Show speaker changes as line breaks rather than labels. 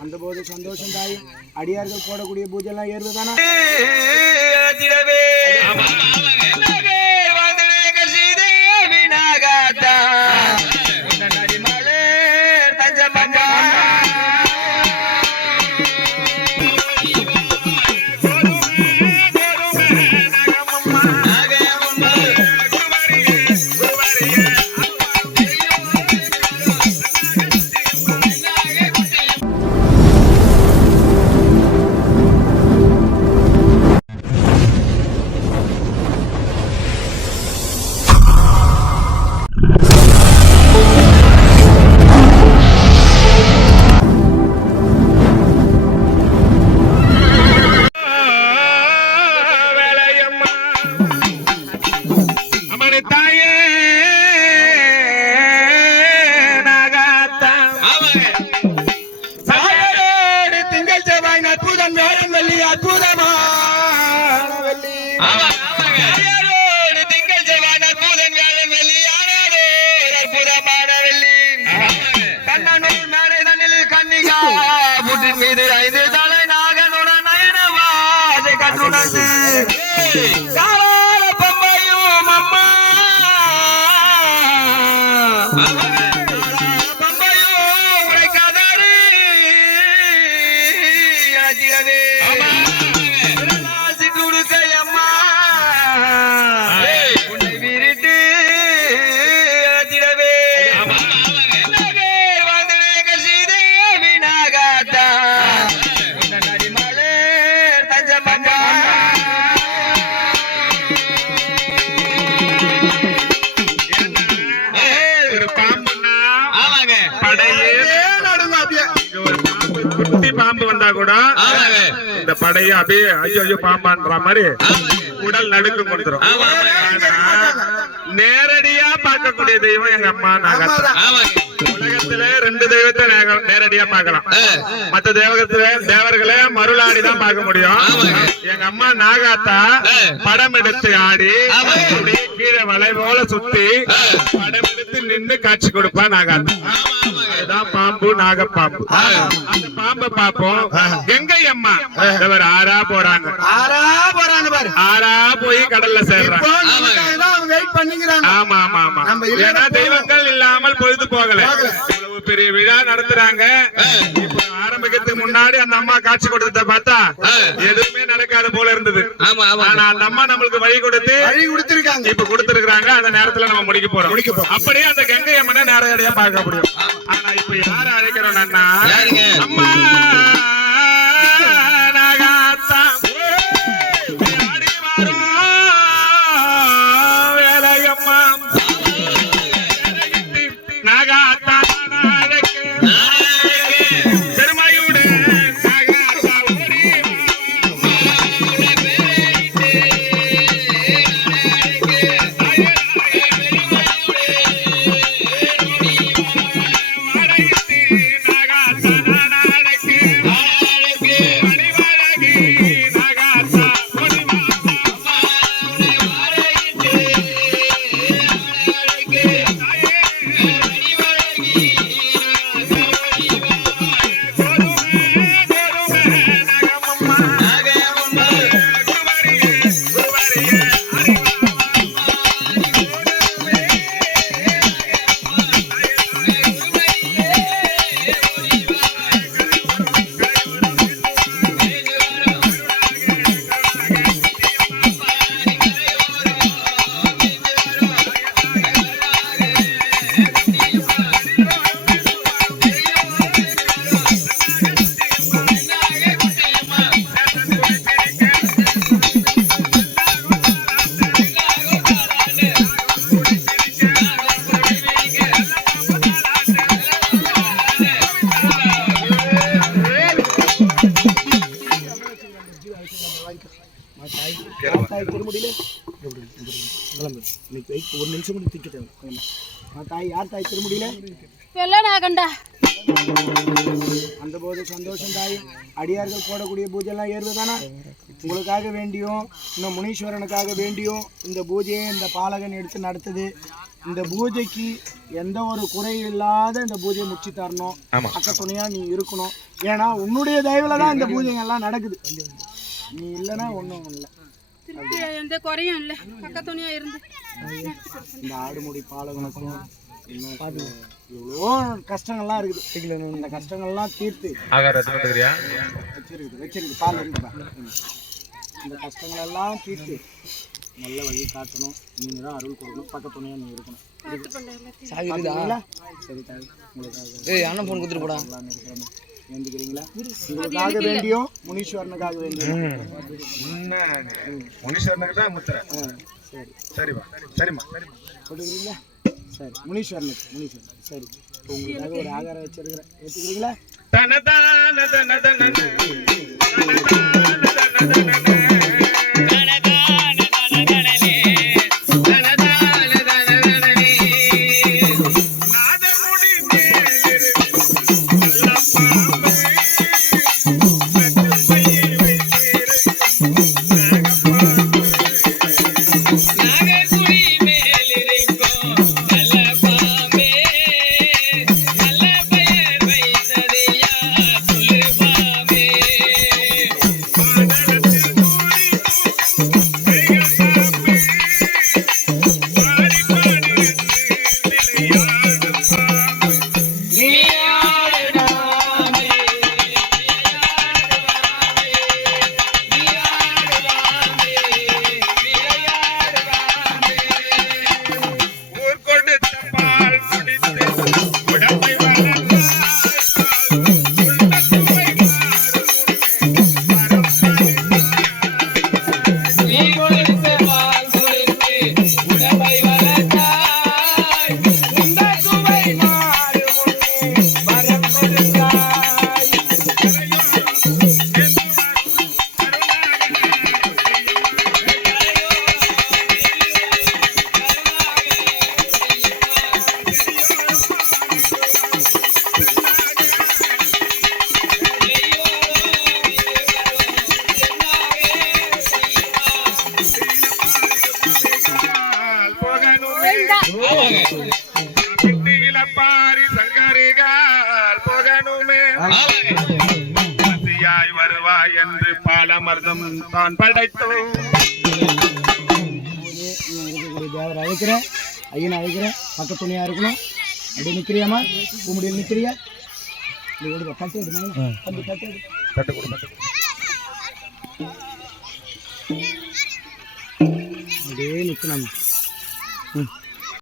அந்த போது சந்தோஷம் தாய் அடியார்கள் போடக்கூடிய பூஜை எல்லாம் ஏறுதானா
அம்மனி Aha. பாம்பு வந்தா கூட. இந்த படையை அப்படியே ஐயோ ஐயோ பாம்பான்ற மாதிரி உடல் நடுக்கம் கொடுத்துரும். நேரடியா பார்க்கக்கூடிய தெய்வம் எங்க அம்மா நாகாத்தா
ஆமாங்க.
உலகத்துல ரெண்டு தெய்வத்தை நேரடியா பார்க்கலாம். மத்த தேவகத்துல தேவர்களை மருளாடி தான் பார்க்க முடியும். எங்க அம்மா நாகாத்தா படம் எடுத்து ஆடி கீழே வலை போல சுத்தி படம் எடுத்து நின்னு காட்சி கொடுப்பா நாகாத்தா. அதுதான் பாம்பு நாகப்பாம்பு. அந்த பாம்பை பார்ப்போம். கங்கை அம்மா இவர் ஆறா போறாங்க.
ஆறா போறாங்க பாரு.
ஆறா போய் கடல்ல சேர்றாங்க.
பண்ணிக்கிறாங்க.
ஆமா ஆமா ஆமா.
நம்ம இல்லைன்னா
ஏன்னா தெய்வங்கள் இல்லாமல் பொழுது போகல. இவ்வளவு பெரிய விழா நடத்துறாங்க. இப்ப ஆரம்பிக்கிறதுக்கு முன்னாடி அந்த அம்மா காட்சி கொடுத்தத பார்த்தா எதுவுமே நடக்காத போல இருந்தது.
ஆமா ஆமா.
ஆனா அந்த அம்மா நம்மளுக்கு வழி கொடுத்து
வழி கொடுத்திருக்காங்க.
இப்ப கொடுத்திருக்காங்க அந்த நேரத்துல நம்ம முடிக்க போறோம். அப்படியே அந்த கங்கை அம்மனை நேரடியா பார்க்க முடியும். ஆனா இப்ப யார அழைக்கிறோம்னா
யாருங்க?
அம்மா!
இன்னைக்கு வெயிட் ஒரு நிமிஷம் கூட ஆ, தாய் யார் தாய் திருமுடியில
வெள்ளநாகண்டா
அந்த போது சந்தோஷம் தாய். அடியார்கள் போடக்கூடிய பூஜை எல்லாம் ஏறுவதானா? உங்களுக்காக வேண்டியும் இன்னும் முனீஸ்வரனுக்காக வேண்டியும் இந்த பூஜையை இந்த பாலகன் எடுத்து நடத்துது. இந்த பூஜைக்கு எந்த ஒரு குறையும் இல்லாத இந்த பூஜையை முடிச்சு தரணும். அக்க துணையா நீ இருக்கணும். ஏன்னா உன்னுடைய தயவுல தான் இந்த பூஜைங்க எல்லாம் நடக்குது. நீ இல்லைன்னா ஒன்றும் இல்லை.
திருப்பி எந்த குறையும் இல்லை பக்கத்துணையா இருந்து.
இந்த ஆடுமுடி பாலகனுக்கும் இன்னும் எவ்வளோ கஷ்டங்கள்லாம் இருக்குது. இந்த கஷ்டங்கள்லாம் தீர்த்து. வச்சிருக்குது வச்சிருக்கு பால் இருக்குப்பா ம். இந்த கஷ்டங்கள் எல்லாம் தீர்த்து நல்ல வழி காட்டணும். நீங்கள் தான் அருள் கொடுக்கணும். பக்கத்துணையா நீ இருக்கணும். பார்த்துக்கிறீங்களா? சரி தாய் உங்களுக்காக
ஏய் அண்ணன் ஃபோன் கொடுத்துட்டு போடா.
வேண்டிக்கிறீங்களா உங்களுக்காக வேண்டியும் முனீஸ்வரனுக்காக வேண்டியும்
முனீஸ்வரனுக்கு தான் முத்துறேன்
ஆ, சரி
சரிப்பா சரிம்மா
போட்டுக்கிறீங்களா சரி முனீஸ்வரனுக்கு முனீஸ்வரன் சரி உங்களுக்காக ஒரு ஆகாரம் வச்சிருக்கிறேன் ஏற்றுக்கிறீங்களா
பாரி சங்கரிகால் போகணுமே. பசியாய் வருவாய் என்று பாலமர்தம் தான் படைத்தோம்.
தேவரை அழைக்கிறேன் ஐயனை அழைக்கிறேன் பக்க துணையா இருக்கணும் அப்படியே நிற்கிறியாமா பூமுடியில் நிற்கிறியா இது எடுக்க தட்டு எடு மேல. தம்பி தட்டு
தட்டு கொடு, தட்டு கொடு.
அப்படியே நிற்கணும். ம்.